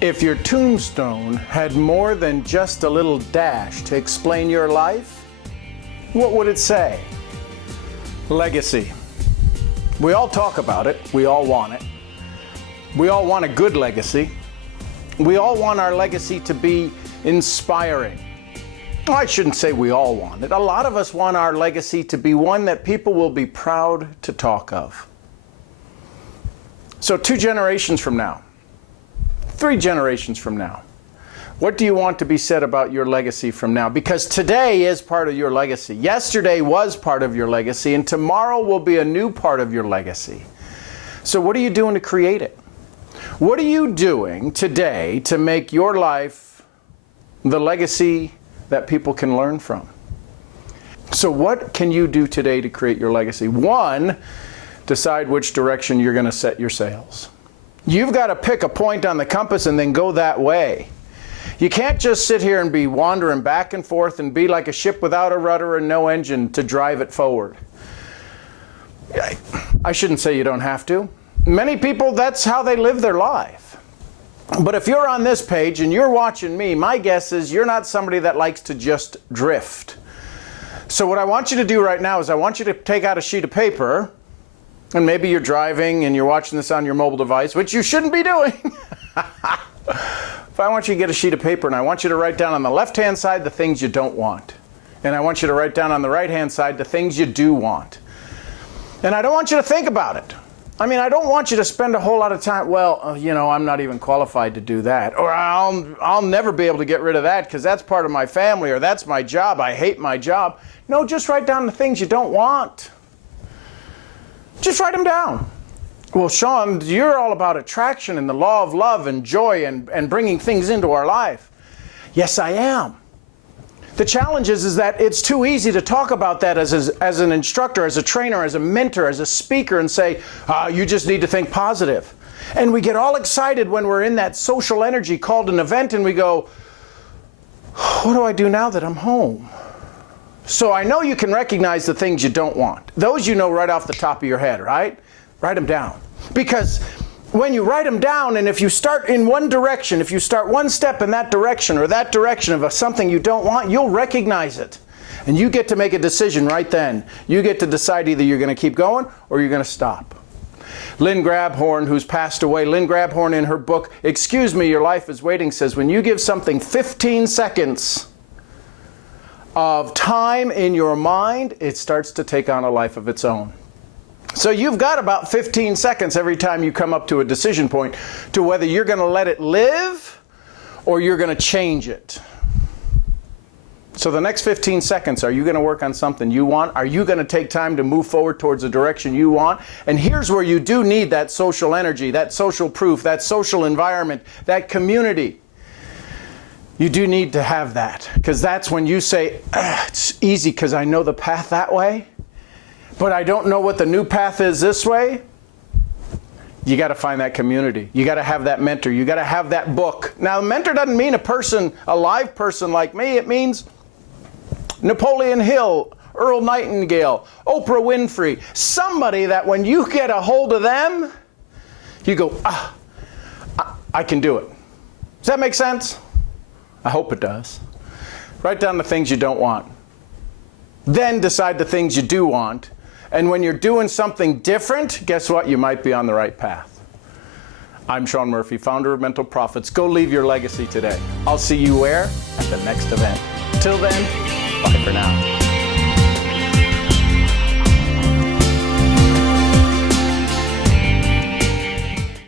If your tombstone had more than just a little dash to explain your life, what would it say? Legacy. We all talk about it. We all want it. We all want a good legacy. We all want our legacy to be inspiring. Well, I shouldn't say we all want it. A lot of us want our legacy to be one that people will be proud to talk of. So 2 generations from now, 3 generations from now, what do you want to be said about your legacy from now? Because today is part of your legacy. Yesterday was part of your legacy, and tomorrow will be a new part of your legacy. So what are you doing to create it? What are you doing today to make your life the legacy that people can learn from? So what can you do today to create your legacy? 1, decide which direction you're going to set your sails. You've got to pick a point on the compass and then go that way. You can't just sit here and be wandering back and forth and be like a ship without a rudder and no engine to drive it forward. I shouldn't say you don't have to. Many people, that's how they live their life. But if you're on this page and you're watching me, my guess is you're not somebody that likes to just drift. So what I want you to do right now is I want you to take out a sheet of paper, and maybe you're driving and you're watching this on your mobile device, which you shouldn't be doing. If I want you to get a sheet of paper and I want you to write down on the left-hand side the things you don't want. And I want you to write down on the right-hand side the things you do want. And I don't want you to think about it. I mean, I don't want you to spend a whole lot of time, well, you know, I'm not even qualified to do that. Or I'll never be able to get rid of that because that's part of my family, or that's my job. I hate my job. No, just write down the things you don't want. Just write them down. Well, Sean, you're all about attraction and the law of love and joy and bringing things into our life. Yes, I am. The challenge is that it's too easy to talk about that as an instructor, as a trainer, as a mentor, as a speaker, and say, you just need to think positive. And we get all excited when we're in that social energy called an event, and we go, what do I do now that I'm home? So I know you can recognize the things you don't want. Those you know right off the top of your head, right? Write them down. Because when you write them down, and if you start in one direction, if you start one step in that direction or that direction of something you don't want, you'll recognize it. And you get to make a decision right then. You get to decide either you're going to keep going or you're going to stop. Lynn Grabhorn, who's passed away, Lynn Grabhorn in her book, Excuse Me, Your Life is Waiting, says when you give something 15 seconds of time in your mind, it starts to take on a life of its own. So you've got about 15 seconds every time you come up to a decision point to whether you're going to let it live or you're going to change it. So the next 15 seconds, are you going to work on something you want? Are you going to take time to move forward towards the direction you want? And here's where you do need that social energy, that social proof, that social environment, that community. You do need to have that, because that's when you say, it's easy because I know the path that way, but I don't know what the new path is this way. You got to find that community. You got to have that mentor. You got to have that book. Now, a mentor doesn't mean a person, a live person like me. It means Napoleon Hill, Earl Nightingale, Oprah Winfrey, somebody that when you get a hold of them, you go, I can do it. Does that make sense? I hope it does. Write down the things you don't want. Then decide the things you do want. And when you're doing something different, guess what? You might be on the right path. I'm Sean Murphy, founder of Mental Profits. Go leave your legacy today. I'll see you where? At the next event. Till then, bye for now.